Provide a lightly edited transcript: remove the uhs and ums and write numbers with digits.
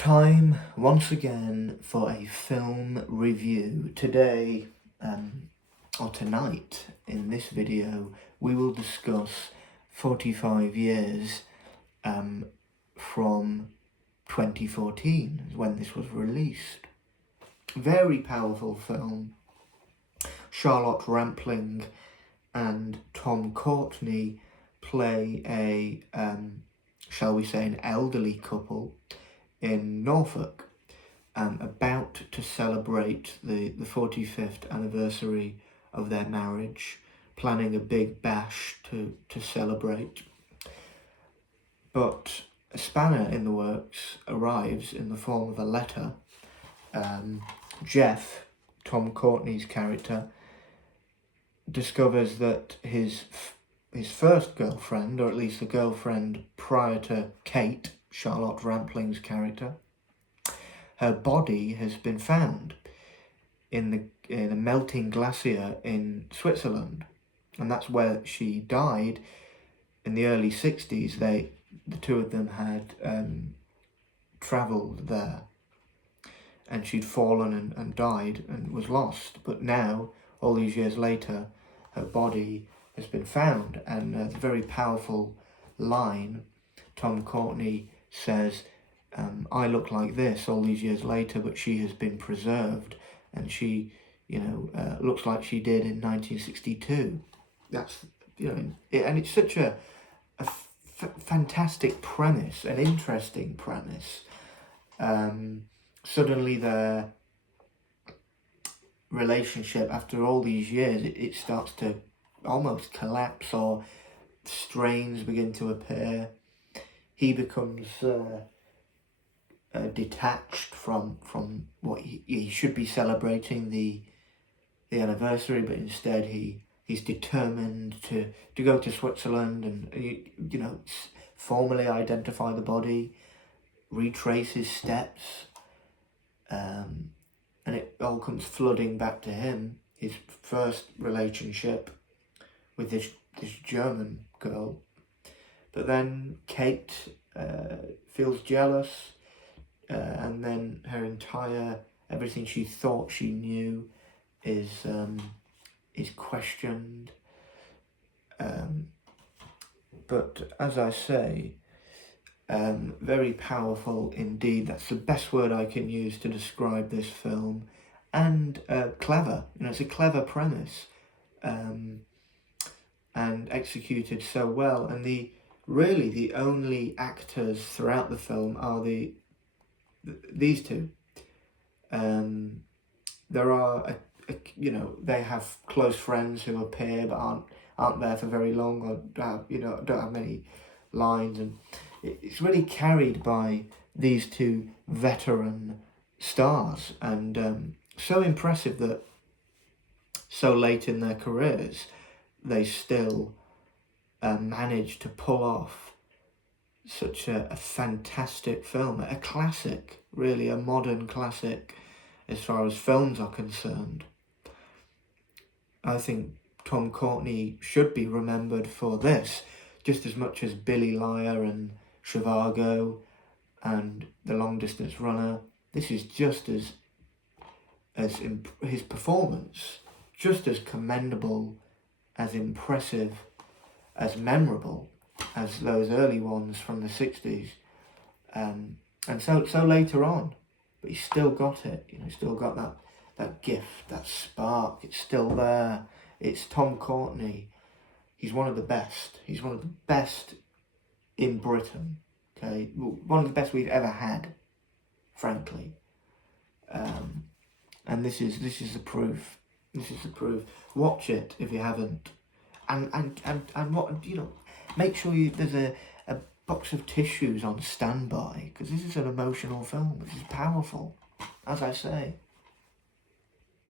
Time once again for a film review. Today, or tonight, in this video, we will discuss 45 years from 2014, when this was released. Very powerful film. Charlotte Rampling and Tom Courtenay play a, shall we say, an elderly couple in Norfolk, about to celebrate the 45th anniversary of their marriage, planning a big bash to celebrate. But a spanner in the works arrives in the form of a letter. Jeff, Tom Courtenay's character, discovers that his first girlfriend, or at least the girlfriend prior to Kate, Charlotte Rampling's character, her body has been found in a melting glacier in Switzerland, and that's where she died in the early 60s. The two of them had travelled there, and she'd fallen and died and was lost. But now, all these years later, her body has been found, and a very powerful line. Tom Courtenay says, I look like this all these years later, but she has been preserved, and she, looks like she did in 1962. That's, and it's such a fantastic premise, an interesting premise. Suddenly their relationship, after all these years, it starts to almost collapse, or strains begin to appear. He becomes detached from what he should be celebrating, the anniversary, but instead he's determined to go to Switzerland and formally identify the body, retrace his steps, and it all comes flooding back to him, his first relationship with this German girl. But then Kate feels jealous, and then everything she thought she knew is questioned. But as I say, very powerful indeed. That's the best word I can use to describe this film. And clever. It's a clever premise, and executed so well. And the only actors throughout the film are these two. There are they have close friends who appear but aren't there for very long, or don't have many lines, and it's really carried by these two veteran stars, and so impressive that so late in their careers they still manage to pull off such a fantastic film, a classic, really a modern classic as far as films are concerned. I think Tom Courtenay should be remembered for this just as much as Billy Liar and Zhivago and The Long Distance Runner. This is just as his performance, just as commendable, as impressive, as memorable as those early ones from the 60s. And so later on, but he's still got it, still got that gift, that spark. It's still there. It's Tom Courtenay. He's one of the best. He's one of the best in Britain. Okay, one of the best we've ever had, frankly. And this is the proof. This is the proof. Watch it if you haven't, and what make sure there's a box of tissues on standby, because this is an emotional film. This is powerful, as I say.